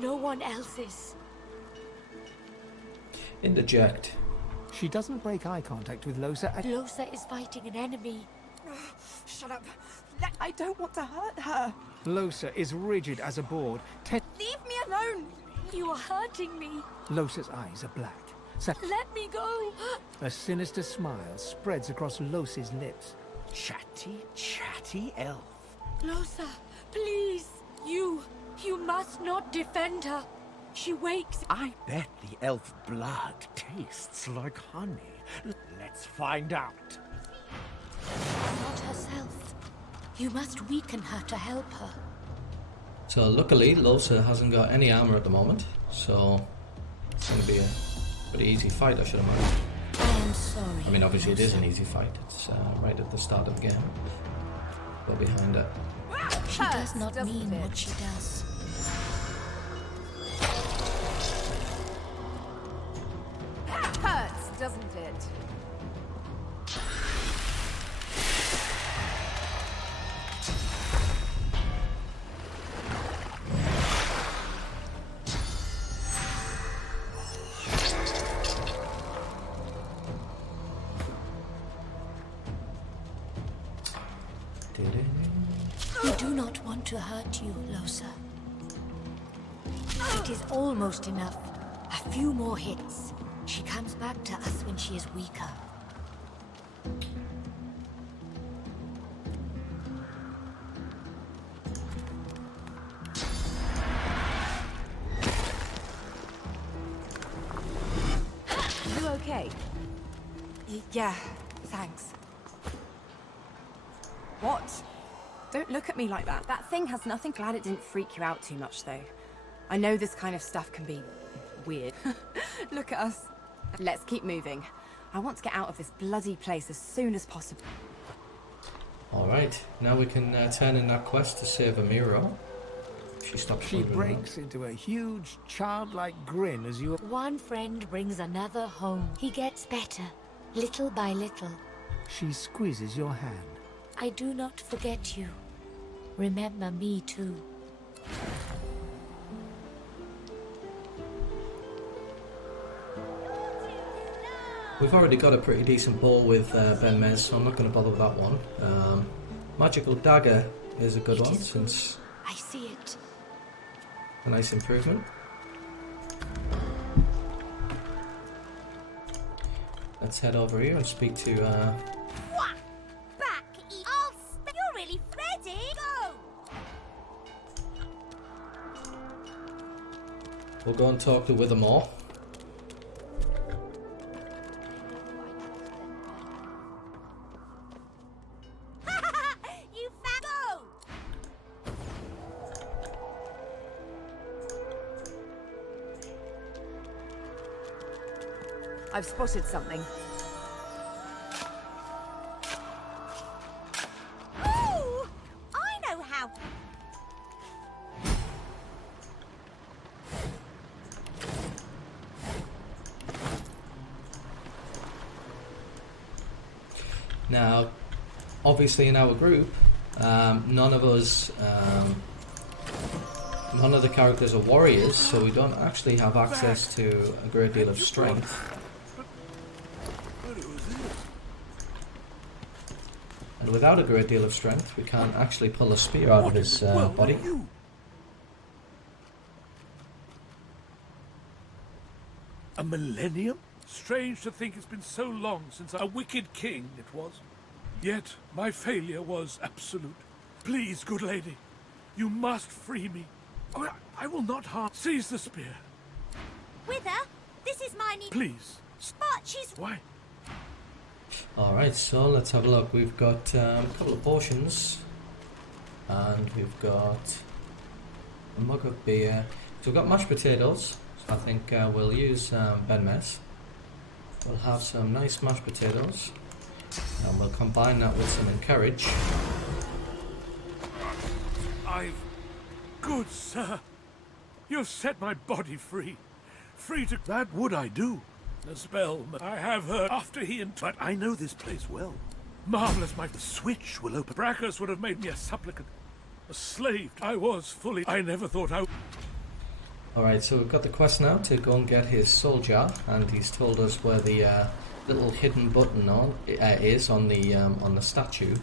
no one else's. Interject. She doesn't break eye contact with Lohse. Lohse is fighting an enemy. Shut up. I don't want to hurt her. Lohse is rigid as a board. Leave me alone. You are hurting me. Lohse's eyes are black. Let me go. A sinister smile spreads across Lohse's lips. Chatty elf. Lohse, please. You must not defend her. She wakes. I bet the elf blood tastes like honey. Let's find out. Not herself. You must weaken her to help her. So luckily, Lohse hasn't got any armor at the moment, so it's going to be a pretty easy fight, I should imagine. I am sorry. I mean, obviously Lohse. it is an easy fight. It's right at the start of the game. Go behind it. She does not mean what she does. Hurts, doesn't it? We do not want to hurt you, Lohse. It is almost enough. A few more hits. She comes back to us when she is weaker. You okay? Yeah, thanks. What? Don't look at me like that. That thing has nothing. Glad it didn't freak you out too much, though. I know this kind of stuff can be weird. Look at us. Let's keep moving. I want to get out of this bloody place as soon as possible. Alright, now we can turn in that quest to save Amiro. She breaks into a huge, childlike grin as you... One friend brings another home. He gets better, little by little. She squeezes your hand. I do not forget you. Remember me too. We've already got a pretty decent ball with Ben Mez, so I'm not going to bother with that one. Magical Dagger is a good one, since I see it. a nice improvement. Let's head over here and speak to... Back, you're really ready. Go! We'll go and talk to Withermore. You go! I've spotted something. Ooh! I know how. Now, obviously in our group, none of us, none of the characters are warriors, so we don't actually have access to a great deal of strength. And without a great deal of strength, we can't actually pull a spear out of his body. A millennium? Strange to think it's been so long since a wicked king it was. Yet my failure was absolute. Please, good lady, you must free me. Oh, I will not harm. Seize the spear. Wither, this is my new... Please. But she's... Why? Alright, so let's have a look. We've got a couple of potions. And we've got a mug of beer. So we've got mashed potatoes. So I think we'll use Ben Mez. We'll have some nice mashed potatoes. And we'll combine that with some encourage. Good sir. You've set my body free. Free to... That would I do. The spell I have heard after he and... But I know this place well. Marvelous, the switch will open. Brachus would have made me a supplicant. A slave. I was fully... I never thought I... Alright, so we've got the quest now to go and get his soul jar, and he's told us where the little hidden button is on the statue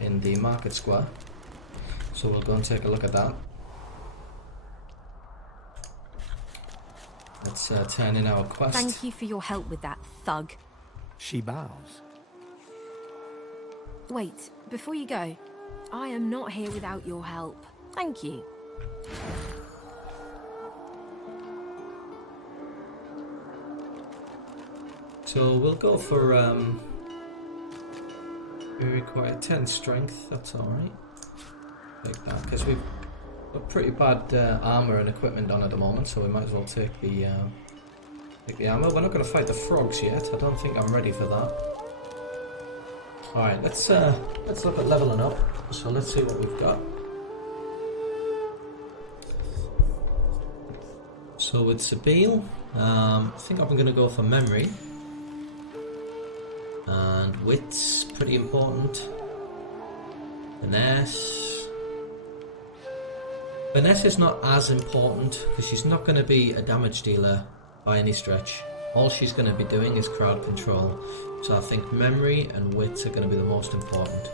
in the market square. So we'll go and take a look at that. Let's turn in our quest. Thank you for your help with that, thug. She bows. Wait, before you go, I am not here without your help. Thank you. So we'll go for we require 10 strength, that's alright. Take that, because we've got pretty bad armour and equipment on at the moment, so we might as well take the armour. We're not going to fight the frogs yet, I don't think I'm ready for that. Alright, let's look at leveling up, so let's see what we've got. So with Sabine, I think I'm going to go for memory. And wit's pretty important. Finesse. Finesse is not as important because she's not going to be a damage dealer by any stretch. All she's going to be doing is crowd control. So I think memory and wits are going to be the most important.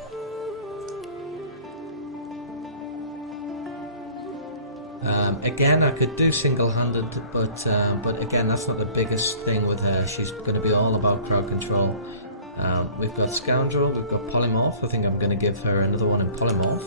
Again, I could do single-handed, but again, that's not the biggest thing with her. She's going to be all about crowd control. We've got Scoundrel, we've got Polymorph. I think I'm going to give her another one in Polymorph.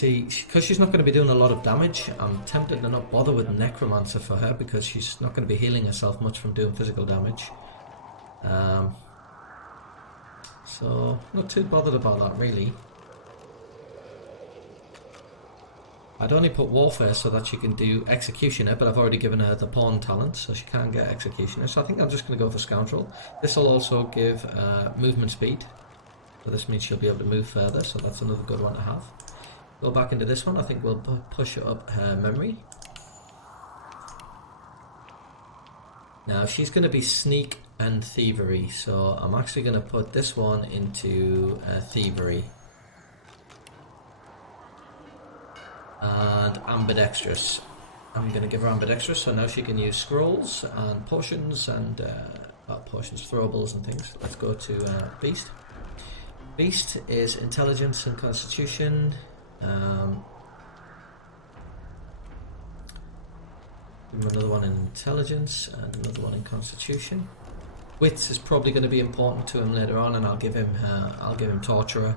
Because she's not going to be doing a lot of damage, I'm tempted to not bother with Necromancer for her because she's not going to be healing herself much from doing physical damage. So, not too bothered about that really. I'd only put Warfare so that she can do Executioner, but I've already given her the Pawn talent, so she can't get Executioner. So I think I'm just going to go for Scoundrel. This will also give movement speed, so this means she'll be able to move further, so that's another good one to have. Go back into this one, I think we'll push up her memory. Now she's going to be Sneak and Thievery, so I'm actually going to put this one into Thievery. And Ambidextrous. I'm going to give her Ambidextrous, so now she can use scrolls and potions and potions, throwables and things. Let's go to Beast. Beast is Intelligence and Constitution. Give him another one in Intelligence and another one in Constitution. Wits is probably going to be important to him later on, and I'll give him Torturer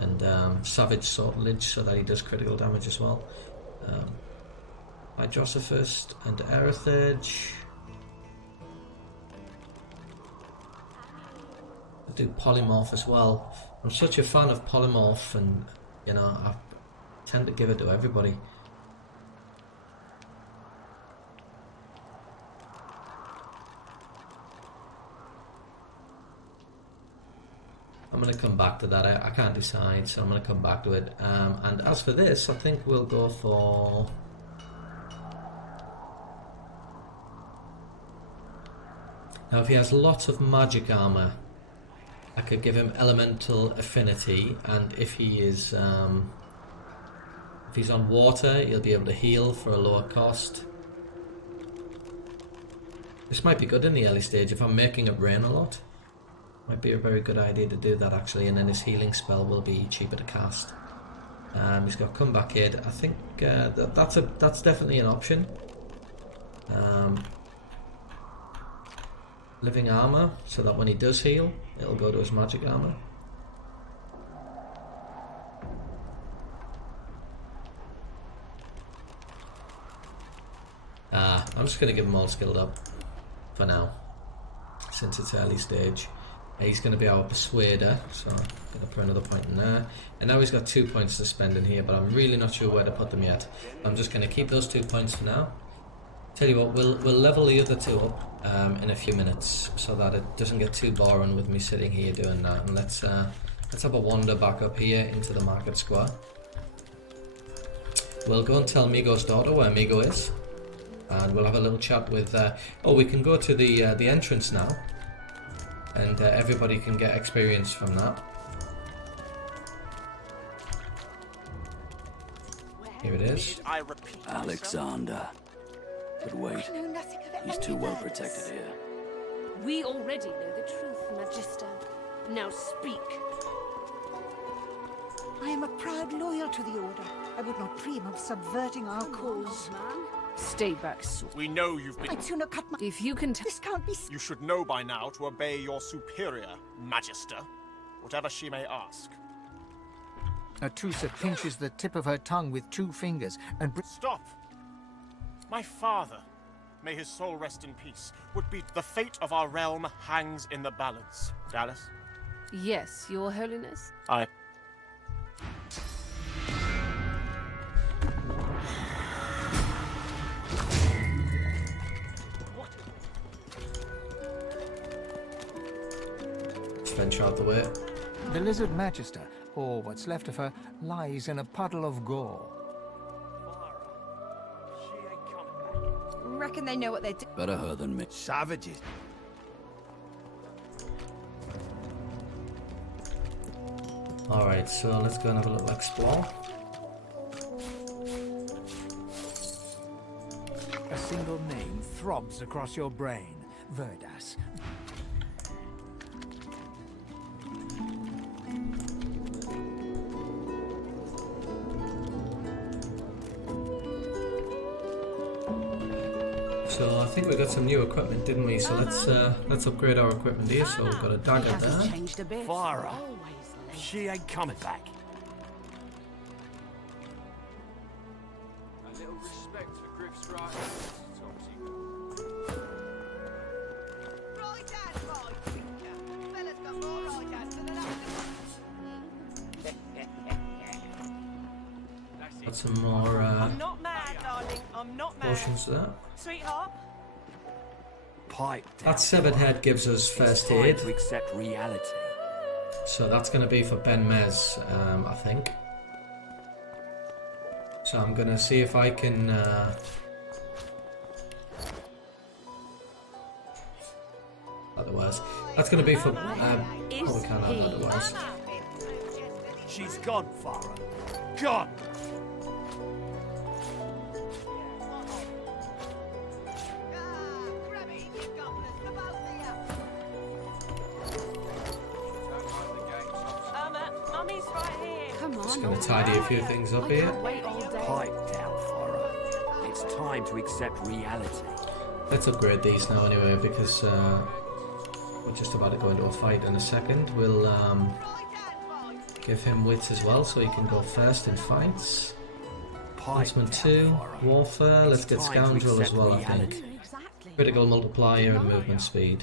and Savage Sortilege so that he does critical damage as well. Hydrosophist and Erithage. I'll do Polymorph as well. I'm such a fan of Polymorph, and you know, I tend to give it to everybody. I'm going to come back to that. I can't decide, so I'm going to come back to it. And as for this, I think we'll go for... Now, if he has lots of magic armor, I could give him elemental affinity, and if he is, if he's on water, he'll be able to heal for a lower cost. This might be good in the early stage if I'm making it rain a lot. Might be a very good idea to do that actually, and then his healing spell will be cheaper to cast. He's got Comeback Aid. I think that's definitely an option. Living Armor, so that when he does heal, it'll go to his magic armor. I'm just going to give him all skilled up for now, since it's early stage. He's going to be our Persuader, so I'm going to put another point in there. And now he's got 2 points to spend in here, but I'm really not sure where to put them yet. I'm just going to keep those 2 points for now. Tell you what, we'll level the other two up in a few minutes, so that it doesn't get too boring with me sitting here doing that. And let's have a wander back up here into the market square. We'll go and tell Migo's daughter where Migo is, and we'll have a little chat with. Oh, we can go to the entrance now, and everybody can get experience from that. Here it is. Need I repeat myself? Alexander. But wait, I know nothing of he's any too of well this. protected here. We already know the truth, Magister. Now speak. I am a proud loyal to the Order. I would not dream of subverting our cause. Man. Stay back, sword. We know you've been... I'd sooner cut my... If you can This can't be... You should know by now to obey your superior, Magister, whatever she may ask. Atrusa pinches the tip of her tongue with 2 fingers and... Stop! My father, may his soul rest in peace, would be... The fate of our realm hangs in the balance. Dallas? Yes, Your Holiness. I... Venture out the way. The Lizard Magister, or what's left of her, lies in a puddle of gore. Reckon they know what they're doing. Better her than me. Savages. Alright, so let's go and have a little explore. A single name throbs across your brain. Verdas. So I think we got some new equipment, didn't we? So let's upgrade our equipment here. So we've got a dagger there. Changed a bit. Farah. Always late. She ain't coming back. A little respect for Griff's right. Right hand, right finger. Fella's got more right hand than another. Got some more I'm not mad, darling. I'm not mad. potions there. Sweetheart. Pipe down. That severed head gives us first aid. Time to accept reality. So that's going to be for Ben Mez, I think. So I'm going to see if I can... otherwise. That's going to be for... oh, we can't have otherwise. She's gone, Farah. Gone! Mummy's right here. Come on. Just going to tidy a few things up here. Wait all day. Pipe down, Farah. It's time to accept reality. Let's upgrade these now anyway, because we're just about to go into a fight in a second. We'll give him wits as well, so he can go first in fights. Huntsman 2, Warfare, let's get Scoundrel as well, I think. Critical multiplier and movement speed.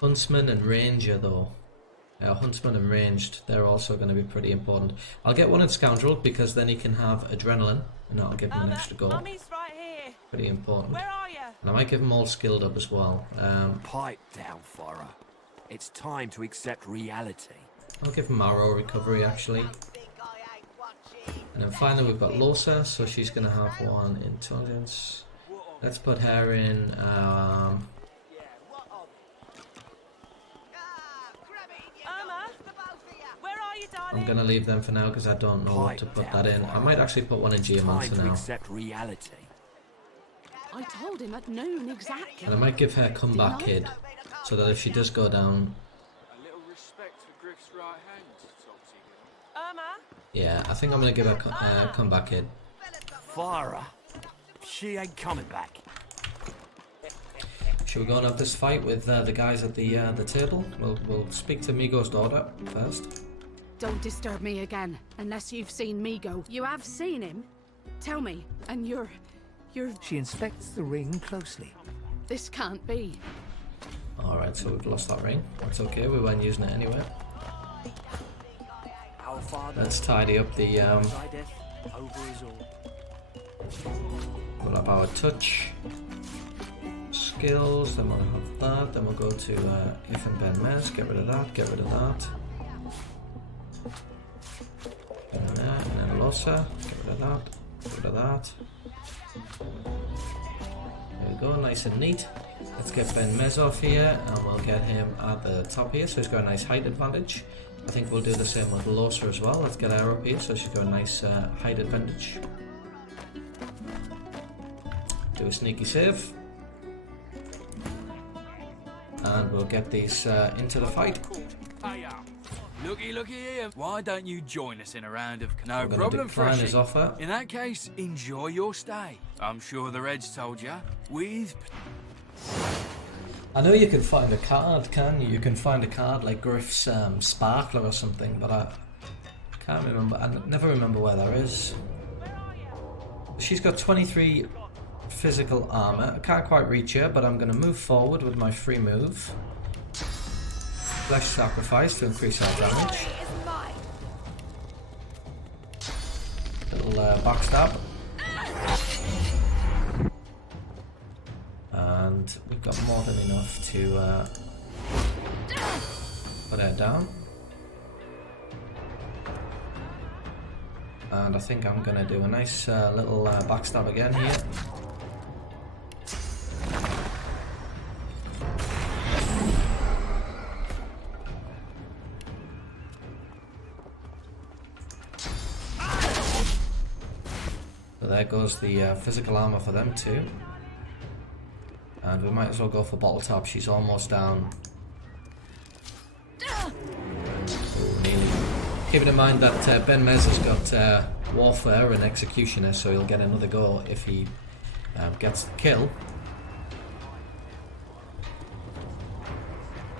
Huntsman and Ranger though. Huntsman and Ranged, they're also going to be pretty important. I'll get one in Scoundrel because then he can have Adrenaline and that'll give him an extra goal. Mummy's right here. Pretty important. Where are you? And I might give them all skilled up as well. Pipe down, Farah. It's time to accept reality. I'll give them Arrow Recovery actually. And then finally we've got Losa, so she's going to have 1 intelligence. Let's put her in... I'm going to leave them for now because I don't know what to put that in. I might actually put one in Geomon for Time to now. accept reality. I told him at noon exactly. And I might give her Comeback Kid, so that if she does go down... A little respect for Griff's right hand, Topsy. Yeah, I think I'm going to give her Comeback Kid. Farah. She ain't coming back. Should we go and have this fight with the guys at the table? We'll speak to Migo's daughter first. Don't disturb me again, unless you've seen Migo. You have seen him? Tell me, and you're... She inspects the ring closely. This can't be. Alright, so we've lost that ring. That's okay, we weren't using it anyway. Our Father, Let's tidy up the... over is all. We'll have our touch skills, then we'll have that, then we'll go to If and Ben Mez, get rid of that, get rid of that. And then Losa, get rid of that, get rid of that. There we go, nice and neat. Let's get Ben Mez off here, and we'll get him at the top here, so he's got a nice height advantage. I think we'll do the same with Losa as well. Let's get her up here so she's got a nice height advantage. Do a sneaky save. And we'll get these into the fight. Looky here. Why don't you join us in a round of... No We're gonna problem, decline his Freshie. offer. In that case, enjoy your stay. I'm sure the Reds told you. With... I know you can find a card, can you? You can find a card like Griff's Sparkler or something, but I can't remember. I never remember where that is. She's got 23 physical armor. I can't quite reach her, but I'm going to move forward with my free move. Flesh Sacrifice to increase our damage. Little backstab. And we've got more than enough to put her down. And I think I'm going to do a nice little backstab again here. So there goes the physical armor for them too. And we might as well go for Bottle Top. She's almost down. Ooh, nearly. Keeping in mind that Ben Mez has got Warfare and Executioner, so he'll get another go if he gets the kill.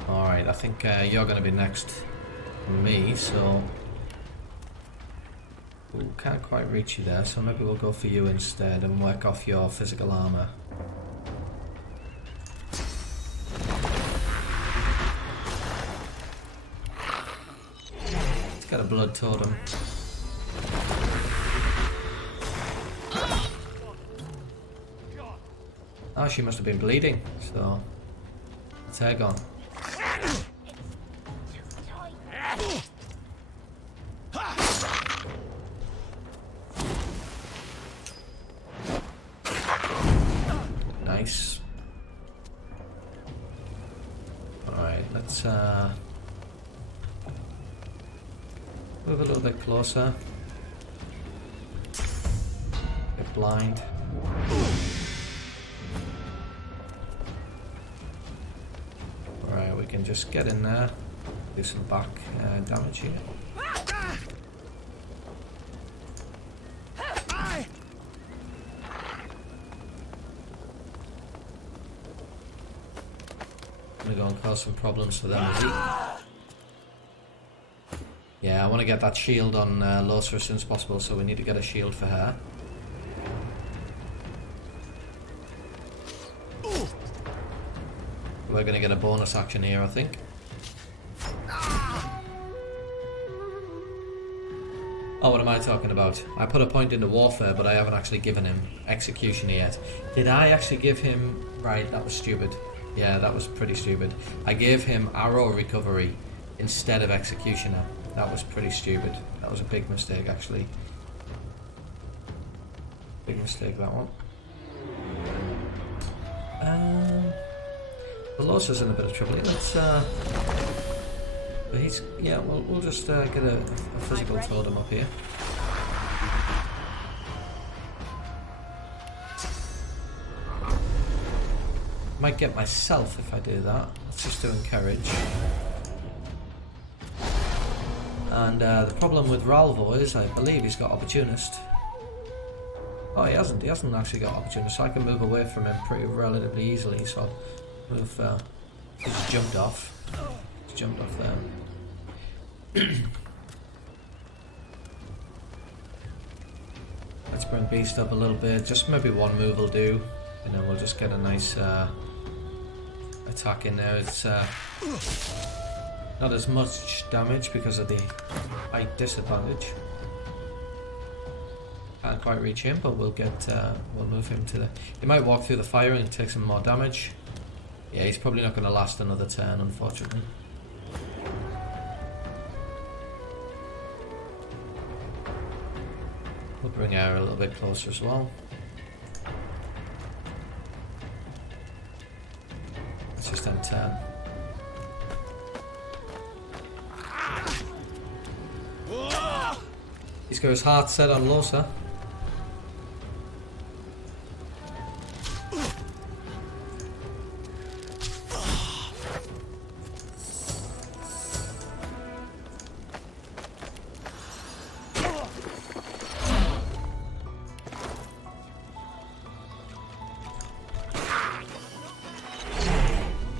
Alright, I think you're going to be next for me, so... Ooh, can't quite reach you there, so maybe we'll go for you instead and work off your physical armor. Let's get a blood totem. Oh, she must have been bleeding, so it's her gone. Nice. Alright, let's move a little bit closer. Get blind. Alright, we can just get in there, do some back damage here. I'm gonna go and cause some problems for them as well. Yeah, I want to get that shield on Losa as soon as possible, so we need to get a shield for her. We're going to get a bonus action here, I think. Oh, what am I talking about? I put a point into Warfare, but I haven't actually given him Execution yet. Did I actually give him... Right, that was stupid. Yeah, that was pretty stupid. I gave him Arrow Recovery instead of Executioner. That was pretty stupid. That was a big mistake, actually. Big mistake, that one. The Losa's in a bit of trouble. Let's, but he's... Yeah, we'll just get a physical totem up here. Might get myself if I do that. Let's just do Encourage. And the problem with Ralvo is, I believe he's got Opportunist. Oh, he hasn't. He hasn't actually got Opportunist, so I can move away from him pretty relatively easily. So I'll move. He just jumped off. Just jumped off there. Let's bring Beast up a little bit. Just maybe one move will do, and then we'll just get a nice attack in there. It's not as much damage because of the height disadvantage. Can't quite reach him, but we'll get we'll move him to the... He might walk through the fire and take some more damage. Yeah, he's probably not going to last another turn, unfortunately. We'll bring her a little bit closer as well. Let's just end turn. He's got his heart set on Losa.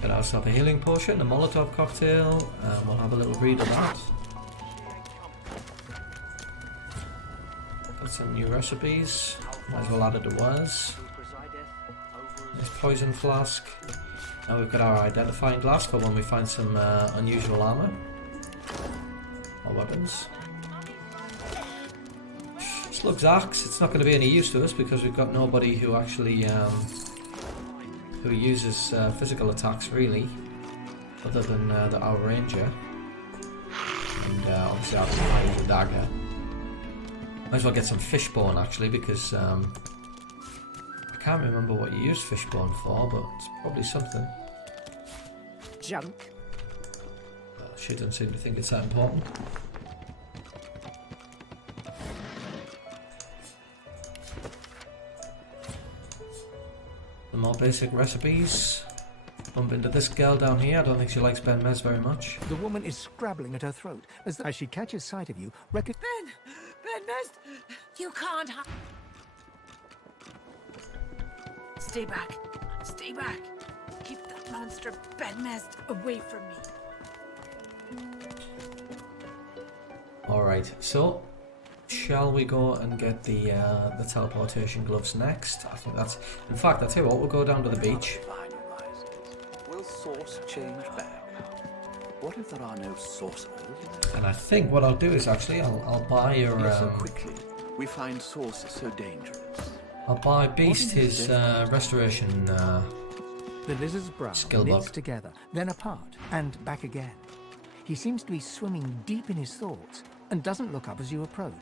Get ourselves a healing potion, a Molotov cocktail, and we'll have a little read of that. Got some new recipes, might as well add it to ours. This poison flask. Now we've got our identifying glass for when we find some unusual armor or weapons. Slug's axe, it's not going to be any use to us because we've got nobody who actually who uses physical attacks really, other than our ranger. And obviously I use a dagger. Might as well get some fishbone actually, because I can't remember what you use fishbone for, but it's probably something. Junk. Well, she doesn't seem to think it's that important. Some more basic recipes. Bump into this girl down here. I don't think she likes Ben Mez very much. The woman is scrabbling at her throat as she catches sight of you. Ben Mez, you can't Stay back. Stay back. Keep that monster Ben Mez away from me. Alright, so shall we go and get the teleportation gloves next? I think that's... In fact, I'll tell you what, we'll go down to the beach. Will source change back? What if there are no sorcerers? And I think what I'll do is actually, I'll buy your... so quickly, we find sources so dangerous. I'll buy Beast his restoration The lizard's brow skill knits book. together, then apart, and back again. He seems to be swimming deep in his thoughts, and doesn't look up as you approach.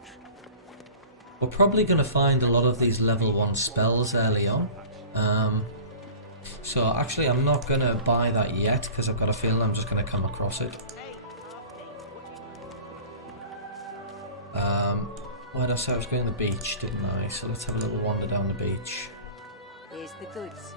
We're probably going to find a lot of these level 1 spells early on. So actually I'm not going to buy that yet, because I've got a feeling I'm just going to come across it. Where did I say I was going to the beach, didn't I? So let's have a little wander down the beach. Here's the goods.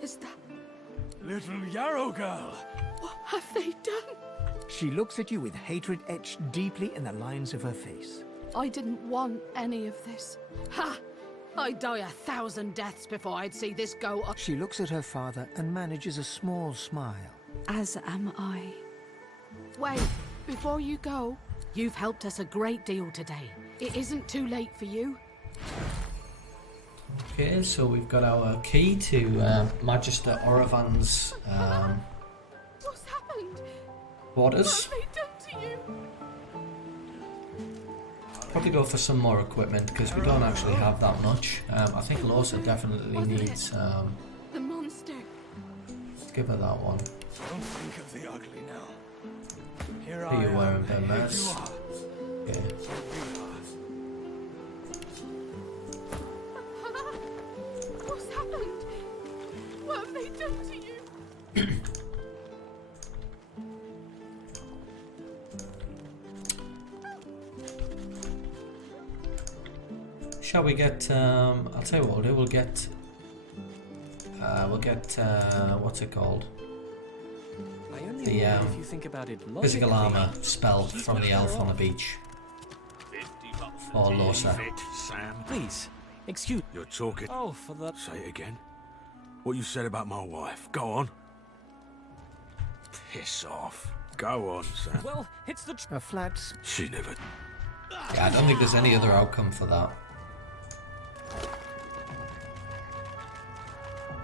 Is that... Little Yarrow girl. What have they done? She looks at you with hatred etched deeply in the lines of her face. I didn't want any of this. Ha! I'd die 1,000 deaths before I'd see this go up. She looks at her father and manages a small smile. As am I. Wait, before you go, you've helped us a great deal today. It isn't too late for you. Okay, so we've got our key to Magister Oravan's What's happened? quarters. What have they done to you? Probably go for some more equipment because we don't actually have that much. I think Losa definitely needs. The monster. Let's give her that one. Don't think of the ugly now. Here Who you wearing, Ben Here Mez? you are. Okay. What's happened? What have they done to you? Shall we get? I'll tell you what we'll do. We'll get. What's it called? The if you think about it physical armor spell from the elf on the beach. For Losa. Sam. Please, excuse. You're talking. Oh, for the... Say it again. What you said about my wife. Go on. Piss off. Go on, Sam. Well, it's the... A flat... She never... Yeah, I don't think there's any other outcome for that.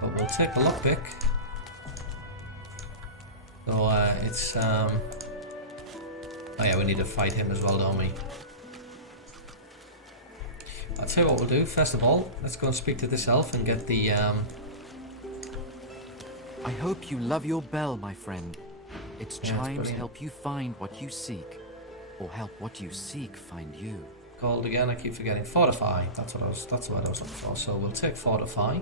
But we'll take the lockpick. So it's oh yeah, we need to fight him as well, don't we? I'll tell you what we'll do. First of all, let's go and speak to this elf and get the I hope you love your bell, my friend. Its Yeah, it's chimes brilliant. help you find what you seek. or help what you seek find you. Called again, I keep forgetting. Fortify, that's the word I was looking for. So we'll take Fortify.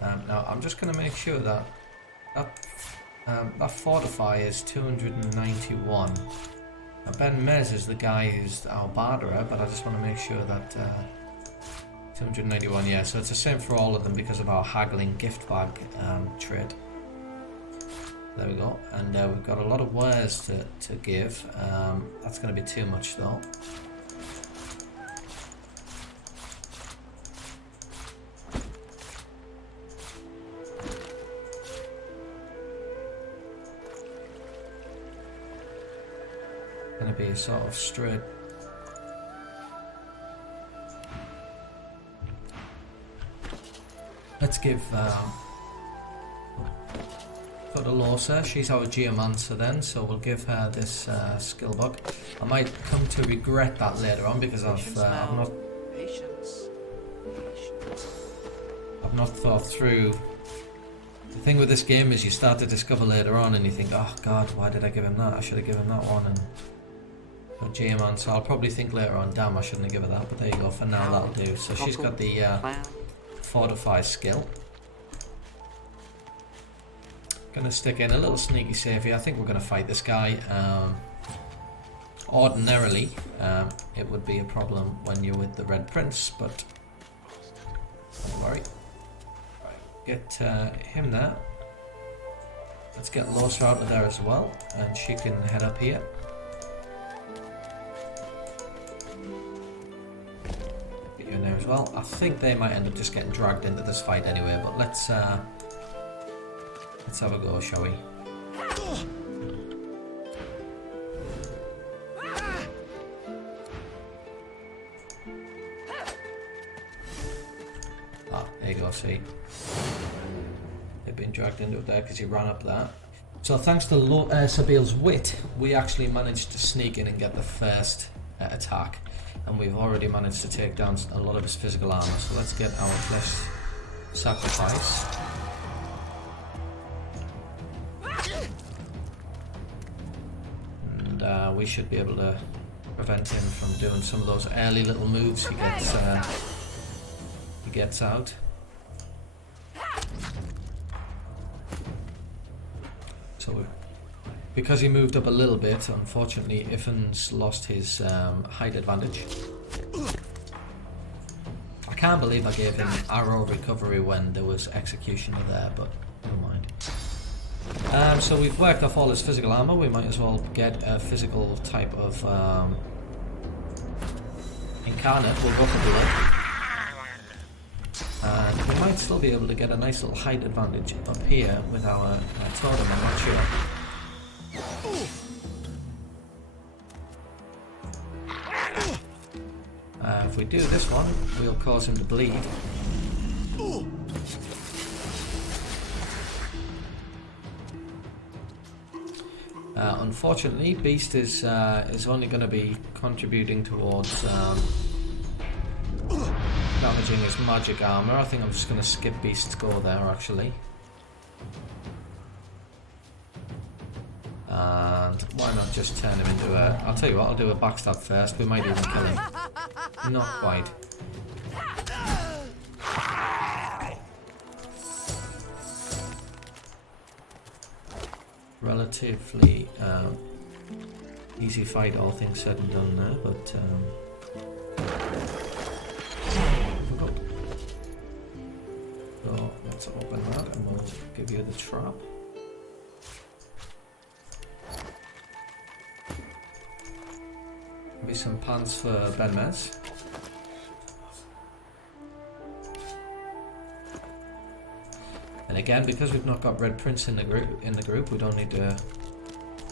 Now I'm just going to make sure that that Fortify is 291. Now Ben Mez is the guy who's our barterer, but I just want to make sure that 291, yeah, so it's the same for all of them because of our haggling gift bag trade. There we go, and we've got a lot of wares to give. That's going to be too much though. Going to be sort of straight. Let's give for the Lorsa, she's our geomancer then, so we'll give her this skill book. I might come to regret that later on because I've not thought through. The thing with this game is you start to discover later on and you think, oh god, why did I give him that? I should have given that one. And geomancer, I'll probably think later on, damn, I shouldn't have given that, but there you go, for now that'll do. So she's got the Fortify skill. Gonna stick in a little sneaky save here. I think we're gonna fight this guy. Ordinarily, it would be a problem when you're with the Red Prince, but don't worry. Right, get him there. Let's get Losa out of there as well, and she can head up here. Get you in there as well. I think they might end up just getting dragged into this fight anyway, but let's have a go, shall we? Ah, there you go, see. They've been dragged into it there because he ran up there. So thanks to Sabiel's wit, we actually managed to sneak in and get the first attack. And we've already managed to take down a lot of his physical armor. So let's get our flesh sacrifice. We should be able to prevent him from doing some of those early little moves he gets out. So because he moved up a little bit, unfortunately Iffin's lost his height advantage. I can't believe I gave him arrow recovery when there was executioner there, but never mind. So we've worked off all his physical armor. We might as well get a physical type of incarnate. We'll go for dual. And we might still be able to get a nice little height advantage up here with our totem, I'm not sure. If we do this one, we'll cause him to bleed. Unfortunately, Beast is only going to be contributing towards damaging his magic armor. I think I'm just going to skip Beast's go there, actually. And why not just turn him into a... I'll tell you what, I'll do a backstab first. We might even kill him. Not quite. Relatively easy fight, all things said and done there, but so let's open that and we'll give you the trap. Maybe some pants for Benmez. And again, because we've not got Red Prince in the group, we don't need to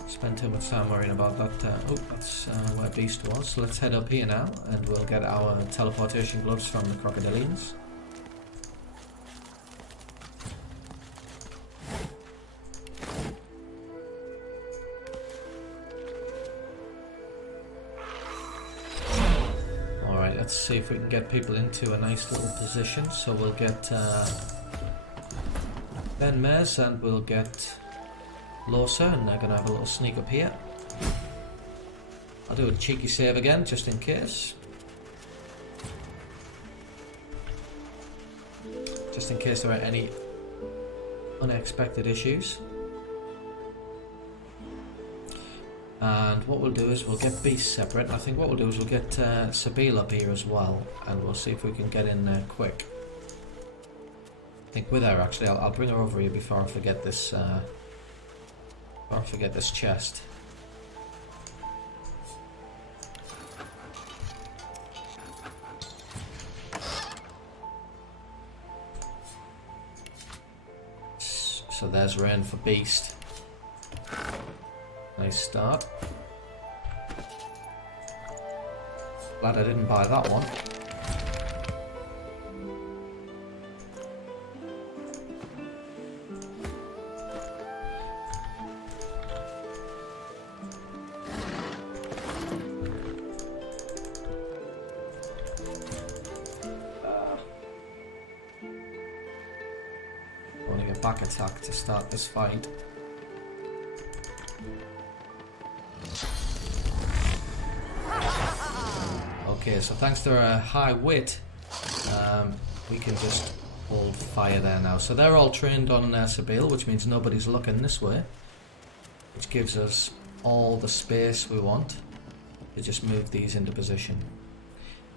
spend too much time worrying about that. Oh, that's where Beast was. So let's head up here now, and we'll get our teleportation gloves from the crocodilians. All right, let's see if we can get people into a nice little position. So we'll get. Ben Mez, and we'll get Losa, and they're going to have a little sneak up here. I'll do a cheeky save again, just in case. Just in case there are any unexpected issues. And what we'll do is we'll get Beast separate. I think what we'll do is we'll get Sabine up here as well, and we'll see if we can get in there quick. I think with her, actually, I'll bring her over here before I forget this. Before I forget this chest. So there's Rain for Beast. Nice start. Glad I didn't buy that one. Running a back attack to start this fight. Okay, so thanks to our high wit, we can just hold fire there now. So they're all trained on Sabine, which means nobody's looking this way, which gives us all the space we want to just move these into position.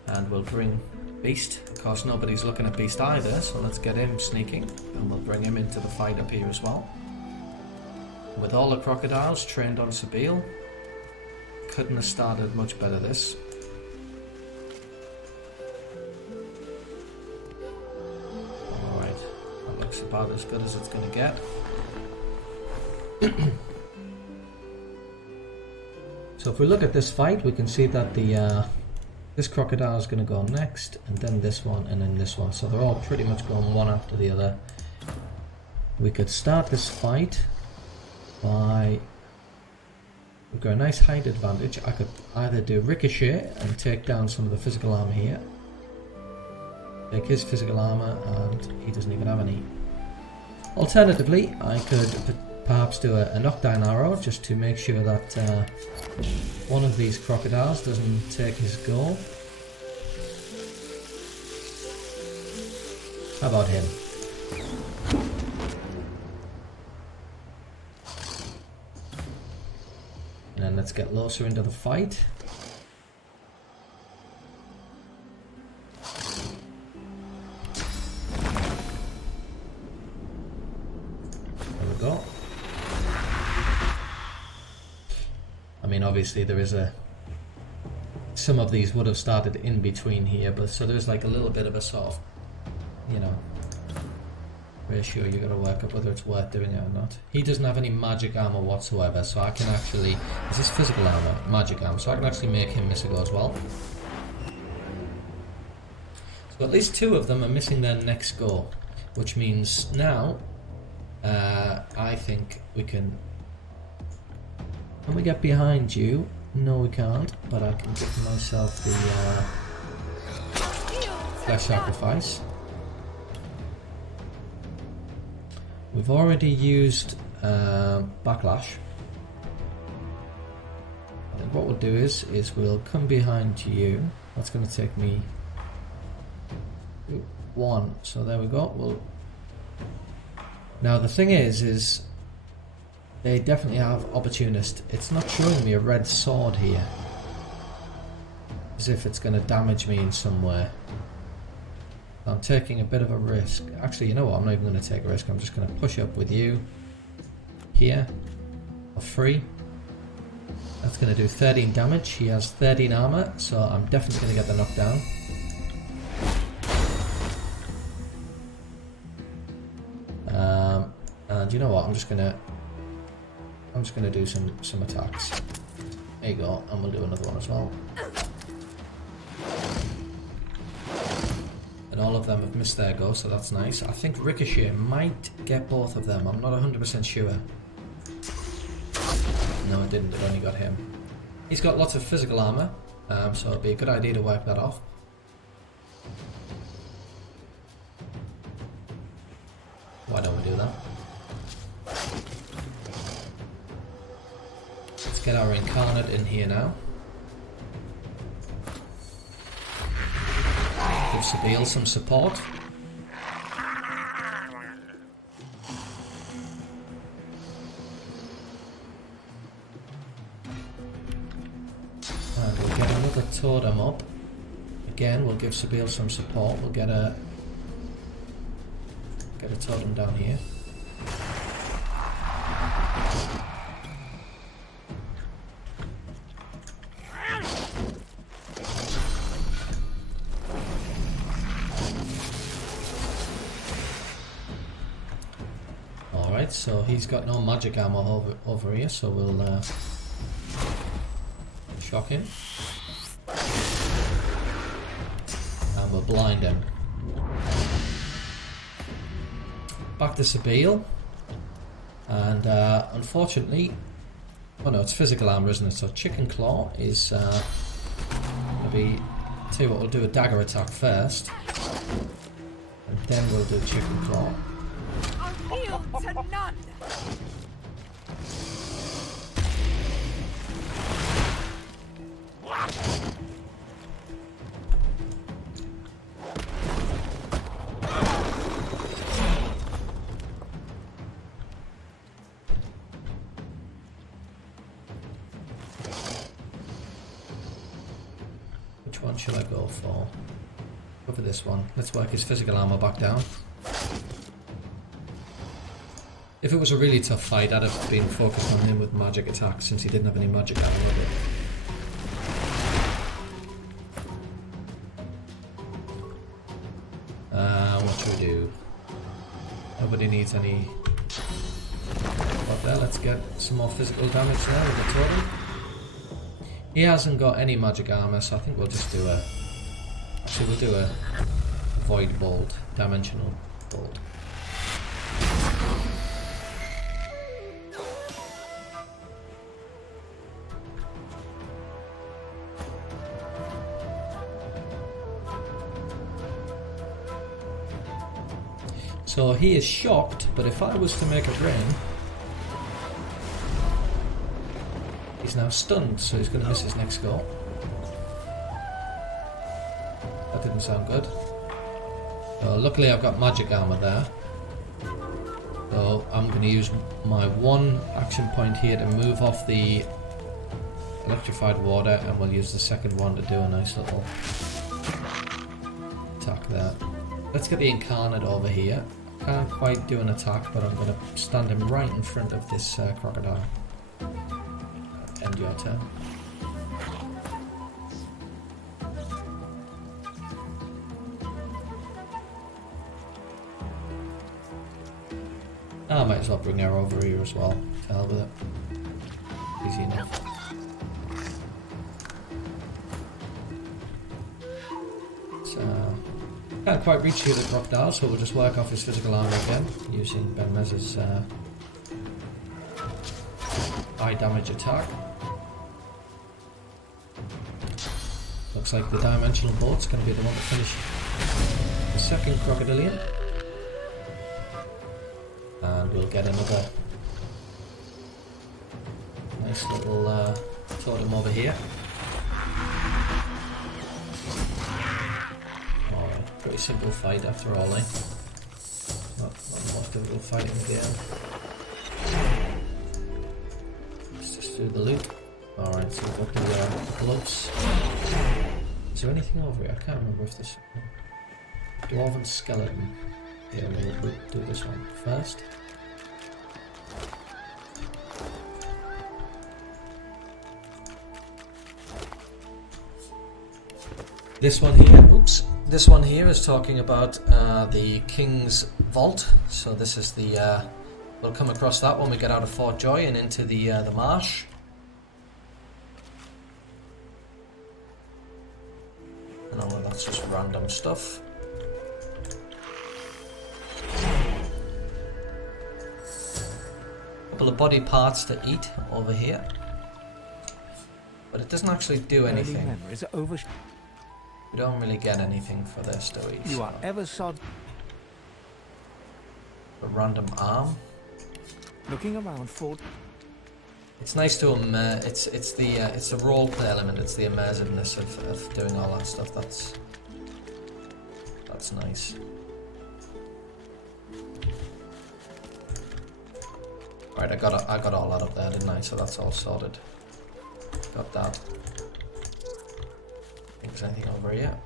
And we'll bring Beast. Of course, nobody's looking at Beast either, so let's get him sneaking, and we'll bring him into the fight up here as well. With all the crocodiles trained on Sabine, couldn't have started much better this. Looks about as good as it's going to get. So if we look at this fight, we can see that the this crocodile is going to go next, and then this one, and then this one. So they're all pretty much going one after the other. We could start this fight by... We've got a nice height advantage. I could either do Ricochet and take down some of the physical armor here. Take his physical armor, and he doesn't even have any. Alternatively, I could perhaps do a knockdown arrow just to make sure that one of these crocodiles doesn't take his goal. How about him? And then let's get closer into the fight. Go. I mean, obviously there is some of these would have started in between here, but so there's like a little bit of a sort of, you know, ratio you got to work up whether it's worth doing it or not. He doesn't have any magic armor whatsoever, so I can actually, is this physical armor? Magic armor, so I can actually make him miss a go as well. So at least two of them are missing their next go, which means now I think we can we get behind you? No, we can't, but I can give myself the flesh sacrifice. We've already used backlash. I think what we'll do is we'll come behind you. That's going to take me one, so there we go. Now the thing is they definitely have opportunist. It's not showing me a red sword here, as if it's going to damage me in some way. I'm taking a bit of a risk. Actually, you know what? I'm not even going to take a risk. I'm just going to push up with you here for free. That's going to do 13 damage. He has 13 armor, so I'm definitely going to get the knockdown. And you know what? I'm just gonna do some attacks. There you go, and we'll do another one as well. And all of them have missed their go, so that's nice. I think Ricochet might get both of them. I'm not 100% sure. No, it didn't. It only got him. He's got lots of physical armor, so it'd be a good idea to wipe that off. Why don't we do that? Let's get our incarnate in here now. give Sabine some support. And we'll get another totem up. Again, we'll give Sabine some support. We'll get a totem down here. Alright, so he's got no magic armor over here, so we'll shock him. And we'll blind him. Back to Sabine. And unfortunately, oh no, it's physical armor, isn't it? So Chicken Claw is maybe, tell you what, we'll do a dagger attack first. And then we'll do Chicken Claw. I'll yield to none. Which one should I go for? Go for this one. Let's work his physical armor back down. If it was a really tough fight, I'd have been focused on him with magic attacks since he didn't have any magic armor with it. What should we do? Nobody needs any. But there, let's get some more physical damage there with the totem. He hasn't got any magic armor, so I think we'll just do a. Actually, we'll do a void bolt, dimensional bolt. So he is shocked, but if I was to make it rain, he's now stunned, so he's going to miss his next goal. That didn't sound good. Luckily I've got magic armor there. So I'm going to use my one action point here to move off the electrified water, and we'll use the second one to do a nice little attack there. Let's get the incarnate over here. Can't quite do an attack, but I'm going to stand him right in front of this crocodile. End your turn. I might as well bring her over here as well. To hell with it. Easy enough. So, can't quite reach the other crocodile, so we'll just work off his physical armor again, using Ben Mez's high damage attack. Looks like the dimensional bolt's going to be the one to finish the second crocodilian. And we'll get another nice little totem over here. Alright, pretty simple fight after all, eh? Not most difficult fighting again. Let's just do the loot. Alright, so we've got the gloves. Is there anything over here? I can't remember if there's dwarven skeleton. Yeah, we'll do this one first. This one here, oops. This one here is talking about the King's Vault. So this is the, we'll come across that when we get out of Fort Joy and into the marsh. And all of that's just random stuff. Couple of body parts to eat over here, but it doesn't actually do anything. We don't really get anything for this, do we? You are ever so a random arm. Looking around for. It's nice to it's the role play element. It's the immersiveness of doing all that stuff. That's That's nice. Right, I got all that up there, didn't I? So that's all sorted. Got that. Think there's anything over here?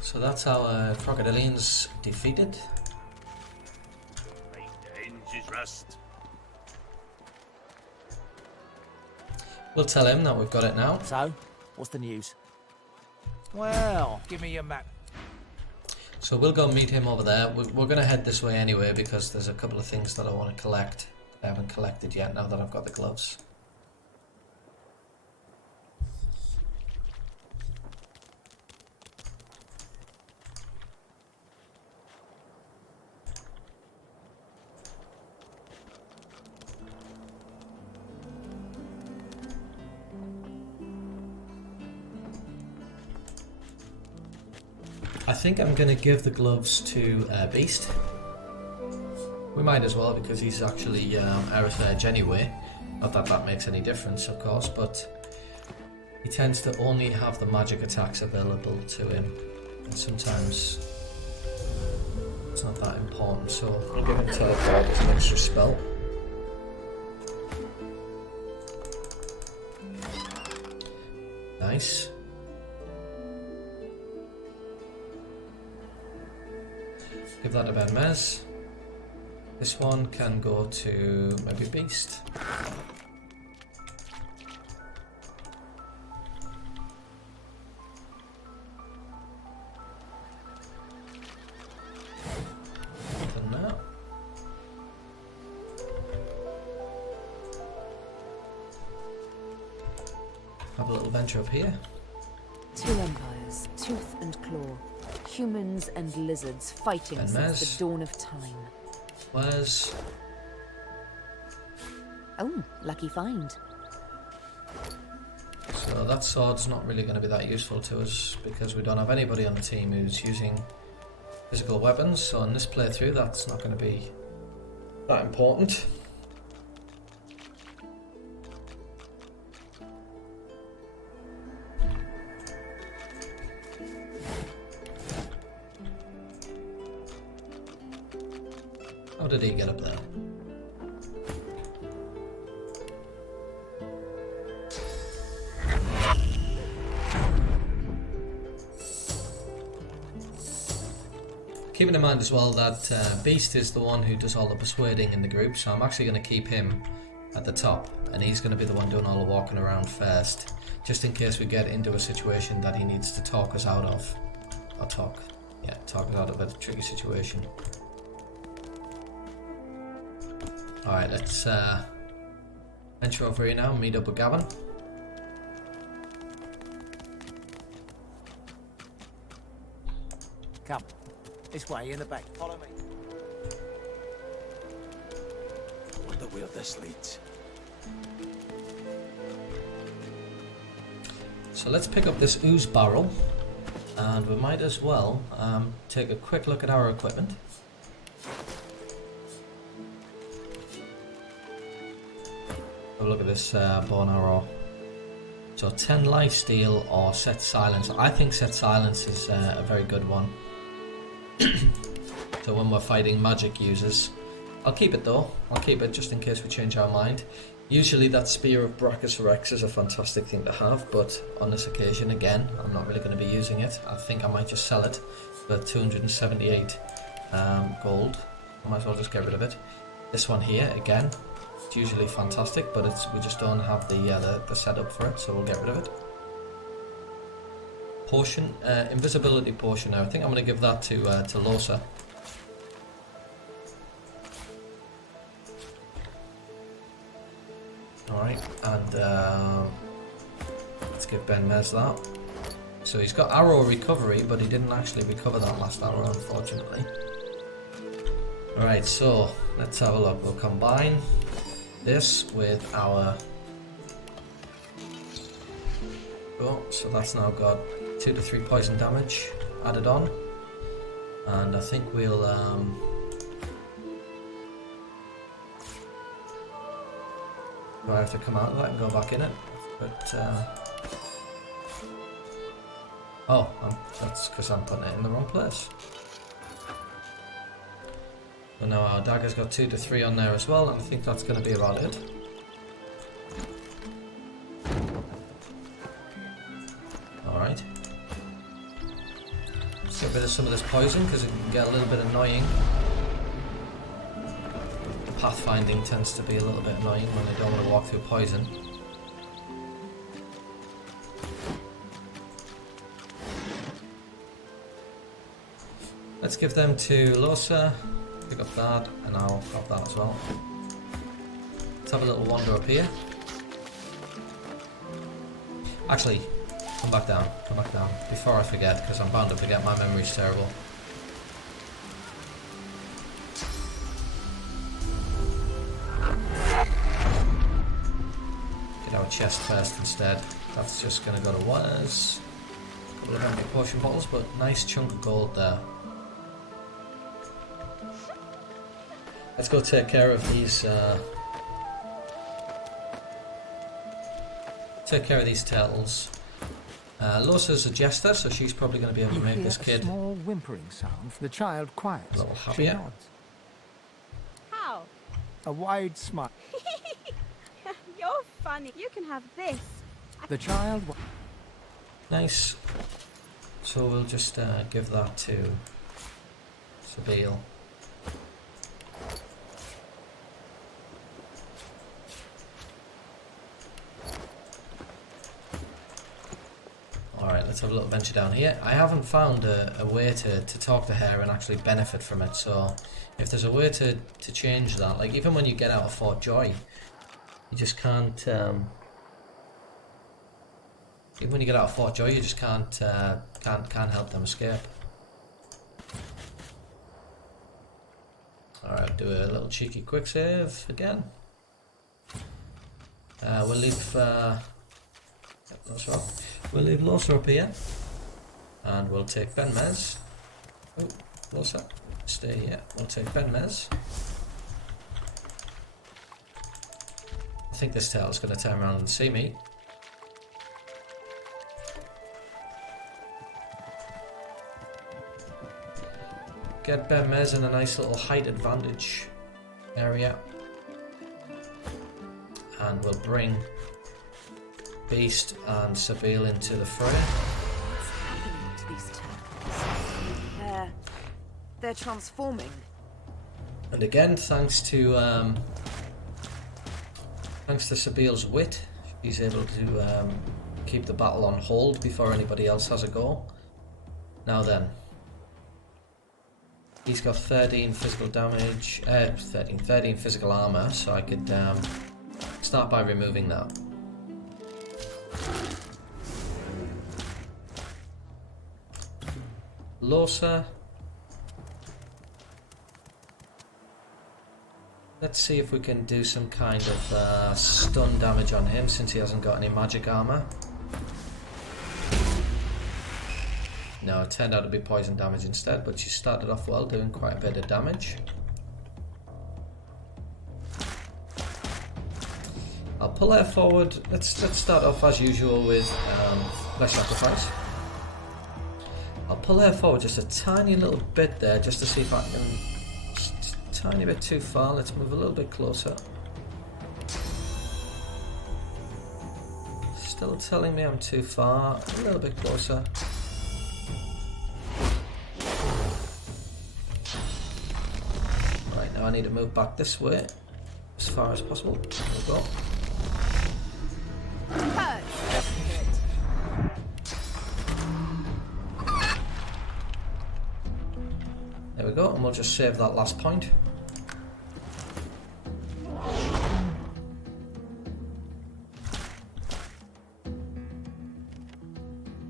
So that's our crocodilians defeated. We'll tell him that we've got it now. So, what's the news? Well, give me your map. So we'll go meet him over there. We're going to head this way anyway because there's a couple of things that I want to collect that I haven't collected yet now that I've got the gloves. I think I'm going to give the gloves to Beast. We might as well because he's actually Aerith Edge anyway. Not that that makes any difference, of course, but he tends to only have the magic attacks available to him. And sometimes it's not that important, so I'll give him Teleport as an extra spell. Nice. Give that to Ben Mez. This one can go to maybe Beast. Done that. Have a little venture up here. Two empires, tooth and claw. Humans and lizards fighting And since Mez. the dawn of time. Where's... Oh, lucky find. So that sword's not really going to be that useful to us because we don't have anybody on the team who's using physical weapons, so in this playthrough that's not going to be that important. How did he get up there? Keeping in mind as well that Beast is the one who does all the persuading in the group, so I'm actually going to keep him at the top, and he's going to be the one doing all the walking around first, just in case we get into a situation that he needs to talk us out of. Or talk us out of a tricky situation. Alright, let's venture over here now and meet up with Gavin. Come. This way, in the back. Follow me. Wonder where this leads. So let's pick up this ooze barrel, and we might as well take a quick look at our equipment. Have a look at this bow and arrow. So 10 lifesteal or set silence. I think set silence is a very good one. So when we're fighting magic users, I'll keep it though. I'll keep it just in case we change our mind. Usually that Spear of Brachus Rex is a fantastic thing to have, but on this occasion, again, I'm not really going to be using it. I think I might just sell it for 278 gold. I might as well just get rid of it. This one here, again, it's usually fantastic, but we just don't have the setup for it, so we'll get rid of it. Potion, invisibility potion now. I think I'm going to give that to Losa. Alright, and let's give Ben Mez that. So he's got arrow recovery, but he didn't actually recover that last arrow, unfortunately. Alright, so let's have a look. We'll combine this with our... Oh, so that's now got 2 to 3 poison damage added on. And I think we'll... Do I have to come out of that and go back in it? I But, oh, that's because I'm putting it in the wrong place. So now our dagger's got 2 to 3 on there as well, and I think that's going to be about it. Alright. Let's get rid of some of this poison because it can get a little bit annoying. Pathfinding tends to be a little bit annoying when they don't want to walk through poison. Let's give them to Losa. Pick up that, and I'll have that as well. Let's have a little wander up here. Actually, come back down, before I forget, because I'm bound to forget, my memory's terrible. Get our chest first instead. That's just going to go to Waters. A couple of empty potion bottles, but nice chunk of gold there. Let's go take care of these. Take care of these turtles. Losa's a jester, so she's probably going to be able to make this kid a small whimpering sound. The child quiet. a little She happier. nods. How? A wide smile. You're funny. You can have this. The child. Nice. So we'll just give that to Sabile. Alright, let's have a little venture down here. I haven't found a way to talk to her and actually benefit from it, so if there's a way to change that, like even when you get out of Fort Joy, you just can't, even when you get out of Fort Joy, you just can't help them escape. Alright, do a little cheeky quick save again. We'll leave, that's right. We'll leave Losa up here, and we'll take Ben Mez. Oh, Losa, stay here. We'll take Ben Mez. I think this turtle's going to turn around and see me. Get Ben Mez in a nice little height advantage area, and we'll bring Beast and Sabile into the fray. What's happening to these turtles? They're transforming. And again, thanks to Sabile's wit, he's able to keep the battle on hold before anybody else has a go. Now then, he's got 13 physical damage, 13 physical armor, so I could start by removing that. Losa. Let's see if we can do some kind of stun damage on him since he hasn't got any magic armor. No, it turned out to be poison damage instead, but she started off well, doing quite a bit of damage. I'll pull her forward. Let's start off as usual with Flesh Sacrifice. I'll pull her forward just a tiny little bit there, just to see if I can. Just a tiny bit too far. Let's move a little bit closer. Still telling me I'm too far. A little bit closer. Right, now I need to move back this way as far as possible. There we go. There we go, and we'll just save that last point.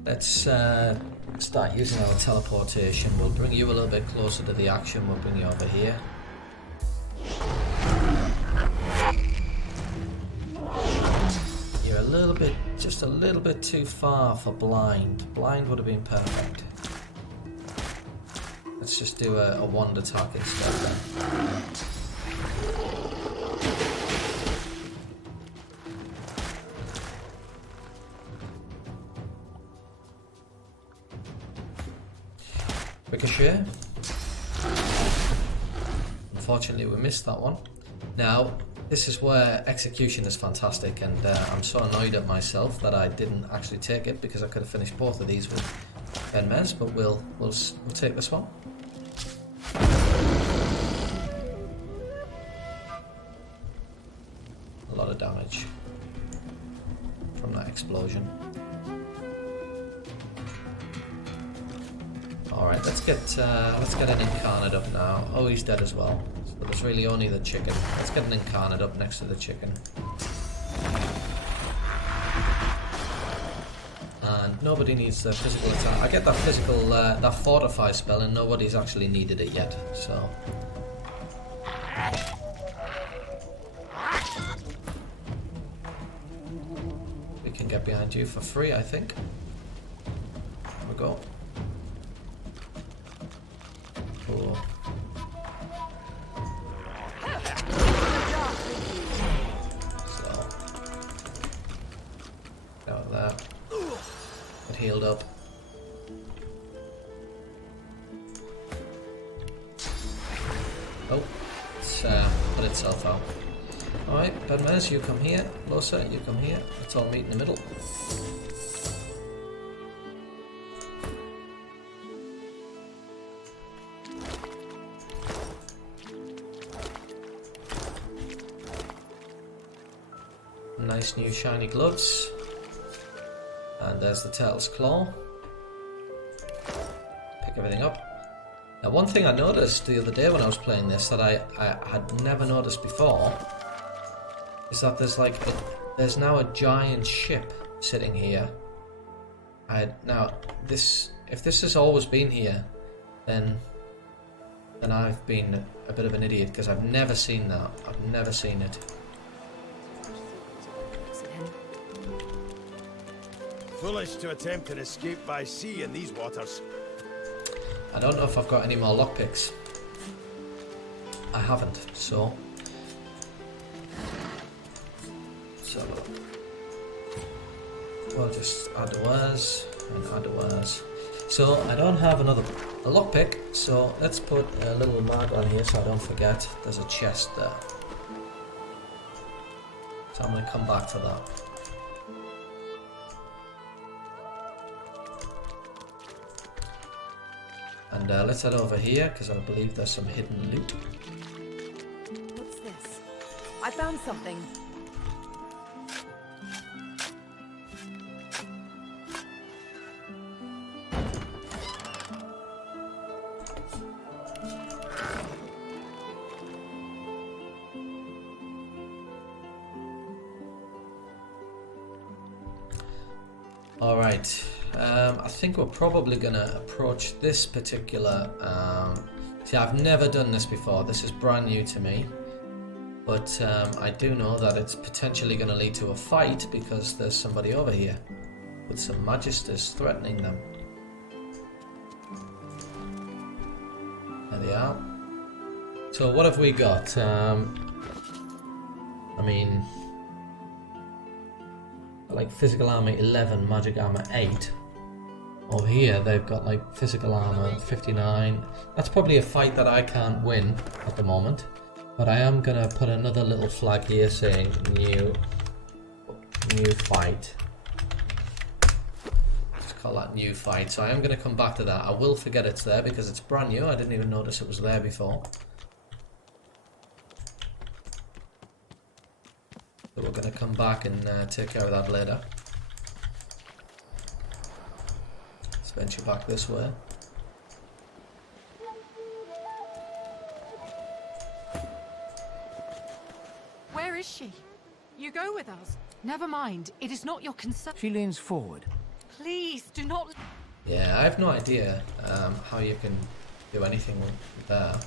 Let's start using our teleportation. We'll bring you a little bit closer to the action. We'll bring you over here. You're a little bit, just a little bit too far for blind. Blind would have been perfect. Let's just do a wand attack instead then. Ricochet. Unfortunately, we missed that one. Now, this is where execution is fantastic, and I'm so annoyed at myself that I didn't actually take it, because I could have finished both of these with Ben Mez, but we'll take this one. A lot of damage from that explosion. Alright, let's get an incarnate up now. Oh, he's dead as well. So there's really only the chicken. Let's get an incarnate up next to the chicken. And nobody needs the physical attack. I get that physical, that fortify spell, and nobody's actually needed it yet, so... We can get behind you for free, I think. There we go. Cool. So... Out of that. Get healed up. Oh, it's put itself out. Alright, Ben Mez, you come here. Losa, you come here. Let's all meet in the middle. Nice new shiny gloves. And there's the turtle's claw. Pick everything up. Now, one thing I noticed the other day when I was playing this that I had never noticed before is that there's now a giant ship sitting here. Now this, if this has always been here, then I've been a bit of an idiot, because I've never seen that. I've never seen it. Foolish to attempt an escape by sea in these waters. I don't know if I've got any more lockpicks. I haven't, so... we'll just add wares and add wares. So I don't have a lockpick, so let's put a little mark on here so I don't forget. There's a chest there. So I'm going to come back to that. And let's head over here, because I believe there's some hidden loot. What's this? I found something. Alright, I think we're probably going to approach this particular... see, I've never done this before, this is brand new to me. But I do know that it's potentially going to lead to a fight, because there's somebody over here with some magisters threatening them. There they are. So what have we got? I mean... like physical armor 11, magic armor 8. Over here they've got like physical armor 59. That's probably a fight that I can't win at the moment, but I am gonna put another little flag here saying new fight. Let's call that new fight. So I am gonna come back to that. I will forget it's there because it's brand new. I didn't even notice it was there before. So we're going to come back and take care of that later. Let's venture back this way. Where is she? You go with us. Never mind. It is not your concern. She leans forward. Please do not. Yeah, I have no idea how you can do anything with that.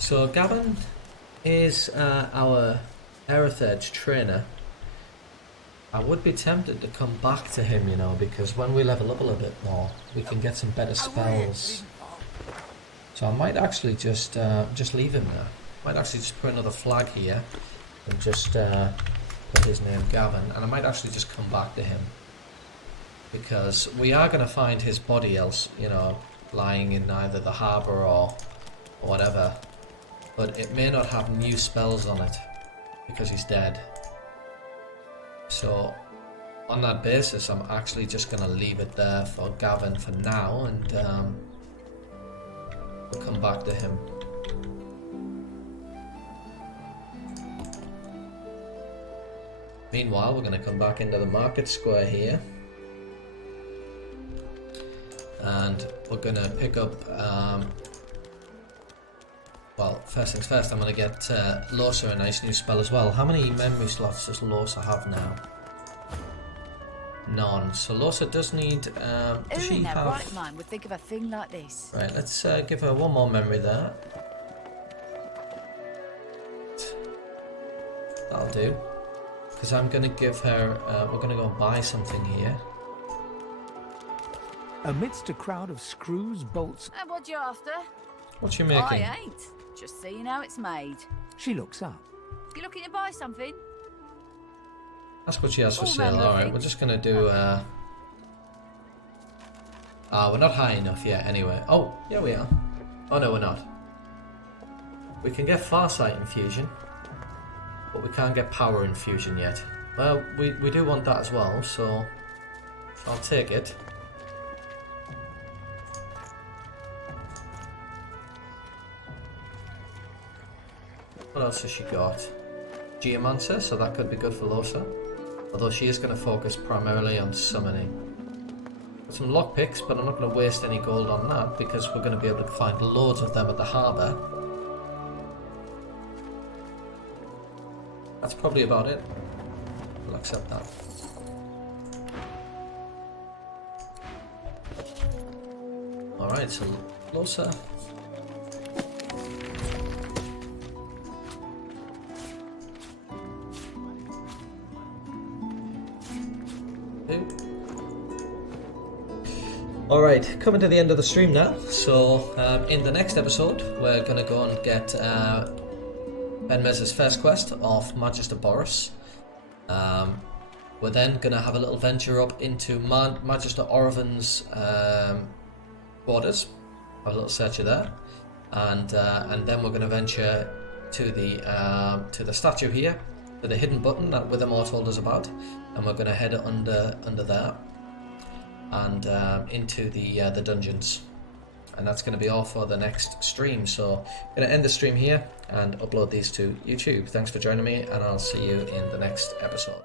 So Gavin is our Aerith Edge trainer. I would be tempted to come back to him, you know, because when we level up a little bit more, we can get some better spells. So I might actually just leave him there. Might actually just put another flag here and just put his name Gavin, and I might actually just come back to him because we are going to find his body else, you know, lying in either the harbour or whatever, but it may not have new spells on it because he's dead. So on that basis, I'm actually just going to leave it there for Gavin for now, and we'll come back to him. Meanwhile, we're going to come back into the market square here, and we're going to pick up, well, first things first, I'm going to get Losa a nice new spell as well. How many memory slots does Losa have now? None. So Losa does need, does she have... right mind would think of a thing like this. Right, let's give her one more memory there. That'll do. Because I'm going to give her, we're going to go and buy something here. Amidst a crowd of screws, bolts... And what you after? What you making? I ain't. Just seeing how it's made. She looks up. You looking to buy something? That's what she has for All sale. manner of Alright, things. we're just going to do... we're not high enough yet anyway. Oh, yeah we are. Oh no, we're not. We can get Farsight Infusion, but we can't get Power Infusion yet. Well, we do want that as well, so I'll take it. What else has she got? Geomancer, so that could be good for Losa. Although she is going to focus primarily on summoning. Got some lockpicks, but I'm not going to waste any gold on that because we're going to be able to find loads of them at the harbour. That's probably about it. We'll accept that. Alright, so Losa. Alright, coming to the end of the stream now. So, in the next episode, we're going to go and get Ben Mez's first quest of Magister Boris. We're then going to have a little venture up into Magister Orvan's quarters. Have a little searcher there. And then we're going to venture to the statue here, to the hidden button that Withermore told us about. And we're going to head under there. And into the dungeons, and that's going to be all for the next stream. So I'm going to end the stream here and upload these to YouTube. Thanks for joining me, and I'll see you in the next episode.